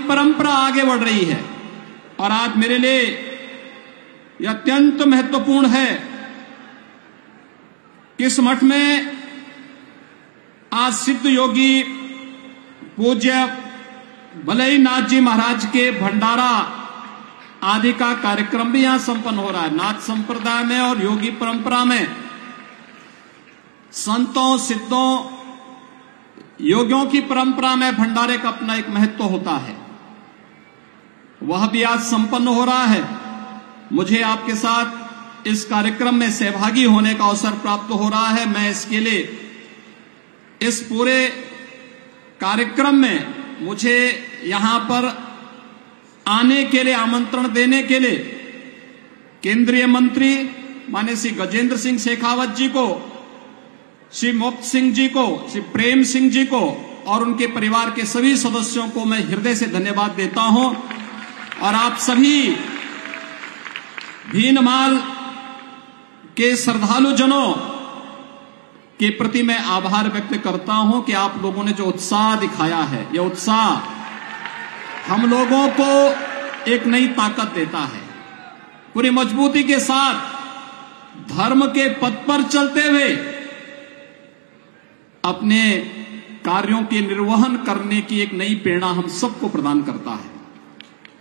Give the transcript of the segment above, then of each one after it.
परंपरा आगे बढ़ रही है और आज मेरे लिए यह अत्यंत महत्वपूर्ण है कि इस मठ में आज सिद्ध योगी पूज्य भलई नाथ जी महाराज के भंडारा आदि का कार्यक्रम भी यहां संपन्न हो रहा है। नाथ संप्रदाय में और योगी परंपरा में संतों सिद्धों योगियों की परंपरा में भंडारे का अपना एक महत्व होता है, वह भी आज संपन्न हो रहा है। मुझे आपके साथ इस कार्यक्रम में सहभागी होने का अवसर प्राप्त हो रहा है। मैं इसके लिए इस पूरे कार्यक्रम में मुझे यहां पर आने के लिए आमंत्रण देने के लिए केंद्रीय मंत्री माननीय श्री गजेंद्र सिंह शेखावत जी को, श्री मुक्त सिंह जी को, श्री प्रेम सिंह जी को और उनके परिवार के सभी सदस्यों को मैं हृदय से धन्यवाद देता हूं और आप सभी भीनमाल के श्रद्धालु जनों के प्रति मैं आभार व्यक्त करता हूं कि आप लोगों ने जो उत्साह दिखाया है, यह उत्साह हम लोगों को एक नई ताकत देता है। पूरी मजबूती के साथ धर्म के पथ पर चलते हुए अपने कार्यों के निर्वहन करने की एक नई प्रेरणा हम सबको प्रदान करता है।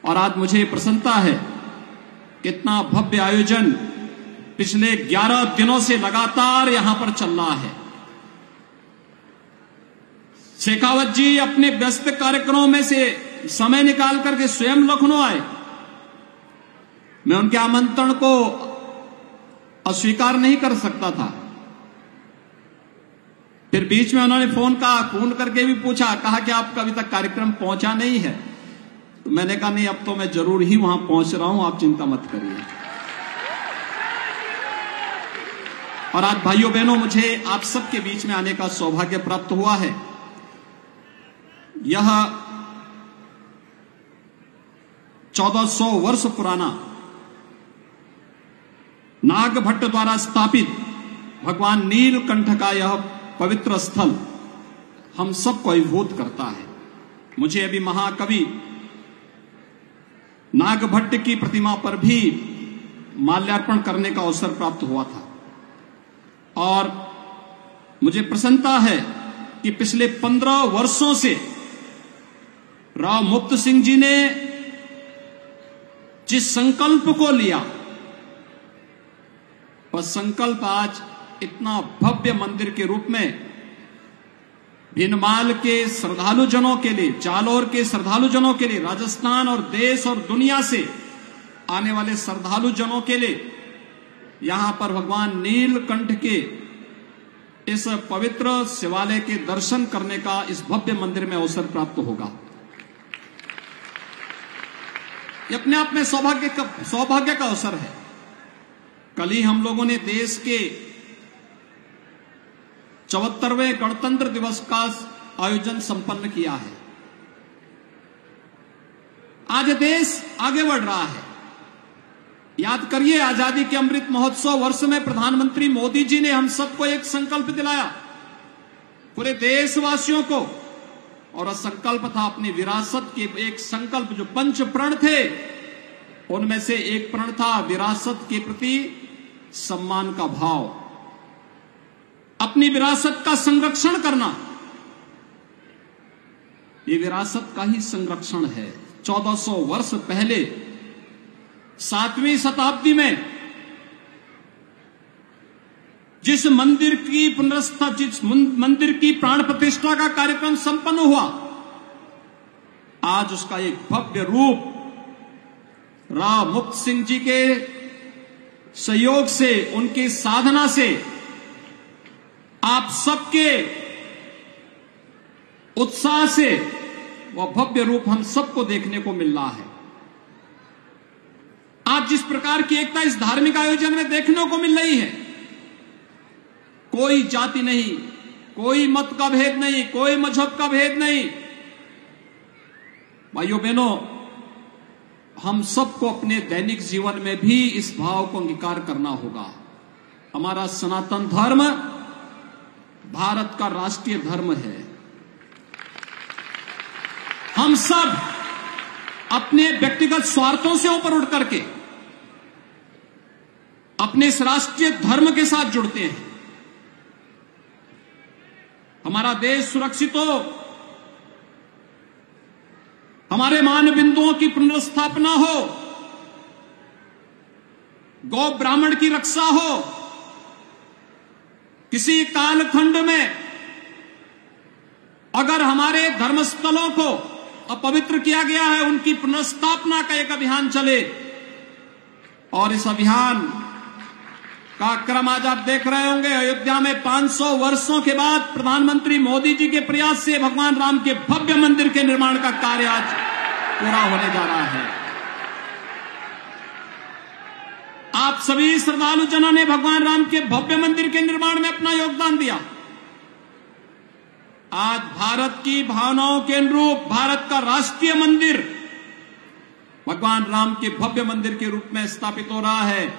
और आज मुझे प्रसन्नता है कितना भव्य आयोजन पिछले 11 दिनों से लगातार यहां पर चल रहा है। शेखावत जी अपने व्यस्त कार्यक्रमों में से समय निकाल करके स्वयं लखनऊ आए। मैं उनके आमंत्रण को अस्वीकार नहीं कर सकता था। फिर बीच में उन्होंने फोन करके भी पूछा, कहा कि आपका अभी तक कार्यक्रम पहुंचा नहीं है। तो मैंने कहा नहीं, अब तो मैं जरूर ही वहां पहुंच रहा हूं, आप चिंता मत करिए। और आज भाइयों बहनों, मुझे आप सबके बीच में आने का सौभाग्य प्राप्त हुआ है। यह 1400 वर्ष पुराना नागभट्ट द्वारा स्थापित भगवान नीलकंठ का यह पवित्र स्थल हम सबको अभिभूत करता है। मुझे अभी महाकवि नागभट्ट की प्रतिमा पर भी माल्यार्पण करने का अवसर प्राप्त हुआ था और मुझे प्रसन्नता है कि पिछले 15 वर्षों से राव मुक्त सिंह जी ने जिस संकल्प को लिया, वह संकल्प आज इतना भव्य मंदिर के रूप में भीनमाल के श्रद्धालु जनों के लिए, जालौर के श्रद्धालु जनों के लिए, राजस्थान और देश और दुनिया से आने वाले श्रद्धालु जनों के लिए यहां पर भगवान नीलकंठ के इस पवित्र शिवालय के दर्शन करने का इस भव्य मंदिर में अवसर प्राप्त होगा। यह अपने आप में सौभाग्य का अवसर है। कल ही हम लोगों ने देश के 74वें गणतंत्र दिवस का आयोजन संपन्न किया है। आज देश आगे बढ़ रहा है। याद करिए, आजादी के अमृत महोत्सव वर्ष में प्रधानमंत्री मोदी जी ने हम सबको एक संकल्प दिलाया, पूरे देशवासियों को, और संकल्प था अपनी विरासत के एक संकल्प जो 5 प्रण थे, उनमें से एक प्रण था विरासत के प्रति सम्मान का भाव, अपनी विरासत का संरक्षण करना। ये विरासत का ही संरक्षण है। 1400 वर्ष पहले 7वीं शताब्दी में जिस मंदिर की पुनर्स्था, जिस मंदिर की प्राण प्रतिष्ठा का कार्यक्रम संपन्न हुआ, आज उसका एक भव्य रूप राव मुक्त सिंह जी के सहयोग से, उनकी साधना से, आप सबके उत्साह से वह भव्य रूप हम सबको देखने को मिल रहा है। आज जिस प्रकार की एकता इस धार्मिक आयोजन में देखने को मिल रही है, कोई जाति नहीं, कोई मत का भेद नहीं, कोई मजहब का भेद नहीं। भाइयों बहनों, हम सबको अपने दैनिक जीवन में भी इस भाव को अंगीकार करना होगा। हमारा सनातन धर्म भारत का राष्ट्रीय धर्म है। हम सब अपने व्यक्तिगत स्वार्थों से ऊपर उठ करके अपने इस राष्ट्रीय धर्म के साथ जुड़ते हैं। हमारा देश सुरक्षित हो, हमारे मान बिंदुओं की पुनर्स्थापना हो, गौ ब्राह्मण की रक्षा हो, किसी कालखंड में अगर हमारे धर्मस्थलों को अपवित्र किया गया है, उनकी पुनर्स्थापना का एक अभियान चले। और इस अभियान का क्रम आज आप देख रहे होंगे। अयोध्या में 500 वर्षों के बाद प्रधानमंत्री मोदी जी के प्रयास से भगवान राम के भव्य मंदिर के निर्माण का कार्य आज पूरा होने जा रहा है। आप सभी श्रद्धालु जनों ने भगवान राम के भव्य मंदिर के निर्माण में अपना योगदान दिया। आज भारत की भावनाओं के अनुरूप भारत का राष्ट्रीय मंदिर भगवान राम के भव्य मंदिर के रूप में स्थापित हो रहा है।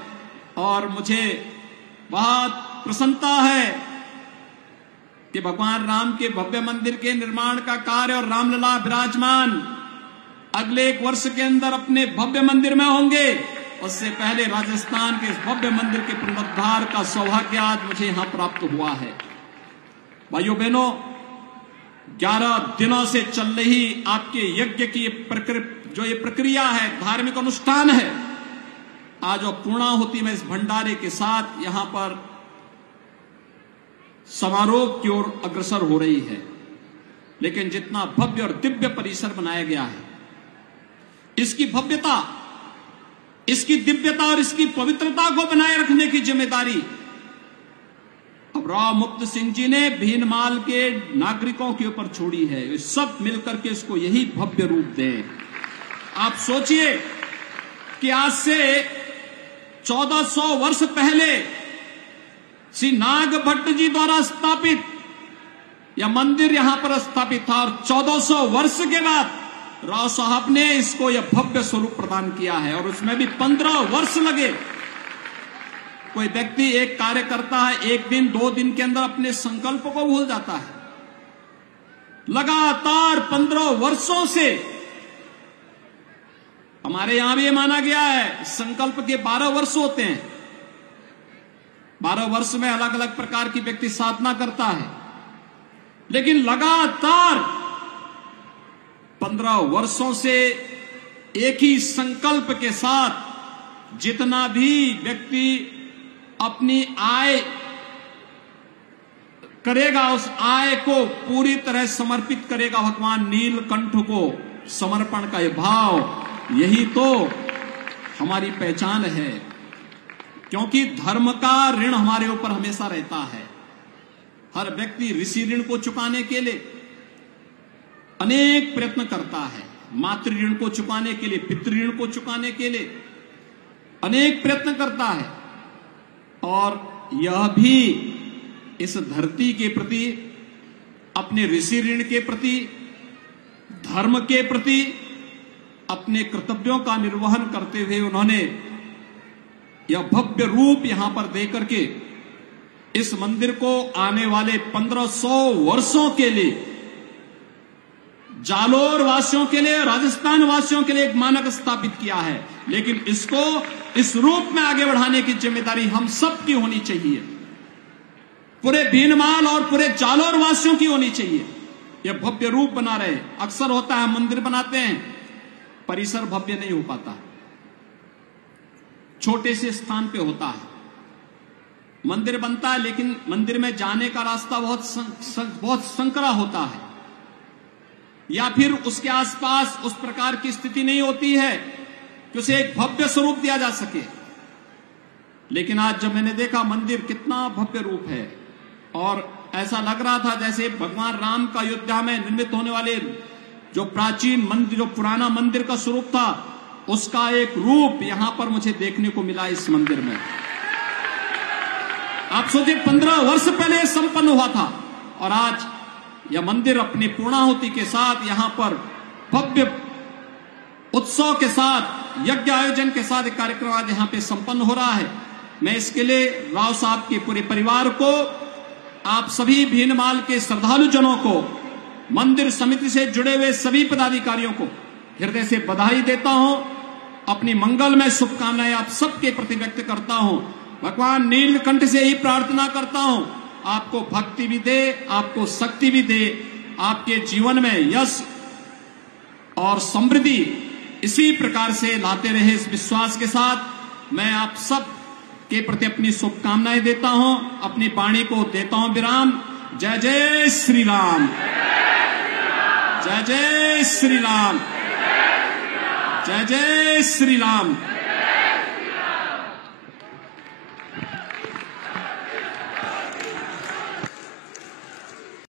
और मुझे बहुत प्रसन्नता है कि भगवान राम के भव्य मंदिर के निर्माण का कार्य और रामलला विराजमान अगले 1 वर्ष के अंदर अपने भव्य मंदिर में होंगे। उससे पहले राजस्थान के इस भव्य मंदिर के पुनरुद्धार का सौभाग्य आज मुझे यहां प्राप्त हुआ है। भाइयों बहनों, 11 दिनों से चल रही आपके यज्ञ की जो ये प्रक्रिया है, धार्मिक अनुष्ठान है, आज वो पूर्णाहुति में इस भंडारे के साथ यहां पर समारोह की ओर अग्रसर हो रही है। लेकिन जितना भव्य और दिव्य परिसर बनाया गया है, इसकी भव्यता, इसकी दिव्यता और इसकी पवित्रता को बनाए रखने की जिम्मेदारी अब राव मुक्त सिंह जी ने भीनमाल के नागरिकों के ऊपर छोड़ी है। वे सब मिलकर के इसको यही भव्य रूप दें। आप सोचिए कि आज से 1400 वर्ष पहले श्री नाग भट्ट जी द्वारा स्थापित यह मंदिर यहां पर स्थापित था और 1400 वर्ष के बाद राव साहब ने इसको यह भव्य स्वरूप प्रदान किया है। और उसमें भी 15 वर्ष लगे। कोई व्यक्ति एक कार्य करता है, 1 दिन 2 दिन के अंदर अपने संकल्प को भूल जाता है। लगातार 15 वर्षों से हमारे यहां भी ये माना गया है, संकल्प के 12 वर्ष होते हैं। 12 वर्ष में अलग अलग प्रकार की व्यक्ति साधना करता है, लेकिन लगातार 15 वर्षों से एक ही संकल्प के साथ जितना भी व्यक्ति अपनी आय करेगा, उस आय को पूरी तरह समर्पित करेगा भगवान नीलकंठ को। समर्पण का यह भाव, यही तो हमारी पहचान है। क्योंकि धर्म का ऋण हमारे ऊपर हमेशा रहता है। हर व्यक्ति ऋषि ऋण को चुकाने के लिए अनेक प्रयत्न करता है। मातृ ऋण को चुकाने के लिए, पितृ ऋण को चुकाने के लिए अनेक प्रयत्न करता है। और यह भी इस धरती के प्रति, अपने ऋषि ऋण के प्रति, धर्म के प्रति अपने कर्तव्यों का निर्वहन करते हुए उन्होंने यह भव्य रूप यहां पर देकर के इस मंदिर को आने वाले 1500 वर्षों के लिए जालोर वासियों के लिए, राजस्थान वासियों के लिए एक मानक स्थापित किया है। लेकिन इसको इस रूप में आगे बढ़ाने की जिम्मेदारी हम सब की होनी चाहिए, पूरे भीनमाल और पूरे जालोर वासियों की होनी चाहिए। यह भव्य रूप बना रहे। अक्सर होता है, मंदिर बनाते हैं, परिसर भव्य नहीं हो पाता, छोटे से स्थान पे होता है। मंदिर बनता है, लेकिन मंदिर में जाने का रास्ता बहुत संकरा होता है, या फिर उसके आसपास उस प्रकार की स्थिति नहीं होती है कि उसे एक भव्य स्वरूप दिया जा सके। लेकिन आज जब मैंने देखा मंदिर कितना भव्य रूप है, और ऐसा लग रहा था जैसे भगवान राम का अयोध्या में निर्मित होने वाले जो प्राचीन मंदिर, जो पुराना मंदिर का स्वरूप था, उसका एक रूप यहां पर मुझे देखने को मिला इस मंदिर में। आप सोचिए, 15 वर्ष पहले संपन्न हुआ था और आज यह मंदिर अपनी पूर्णाहुति के साथ यहां पर भव्य उत्सव के साथ, यज्ञ आयोजन के साथ एक कार्यक्रम आज यहां पे संपन्न हो रहा है। मैं इसके लिए राव साहब के पूरे परिवार को, आप सभी भीनमाल के श्रद्धालु जनों को, मंदिर समिति से जुड़े हुए सभी पदाधिकारियों को हृदय से बधाई देता हूं, अपनी मंगलमय शुभकामनाएं आप सबके प्रति व्यक्त करता हूं। भगवान नीलकंठ से ही प्रार्थना करता हूं, आपको भक्ति भी दे, आपको शक्ति भी दे, आपके जीवन में यश और समृद्धि इसी प्रकार से लाते रहे। इस विश्वास के साथ मैं आप सब के प्रति अपनी शुभकामनाएं देता हूं, अपनी वाणी को देता हूं विराम। जय जय श्री राम, जय जय श्री राम, जय जय श्री राम।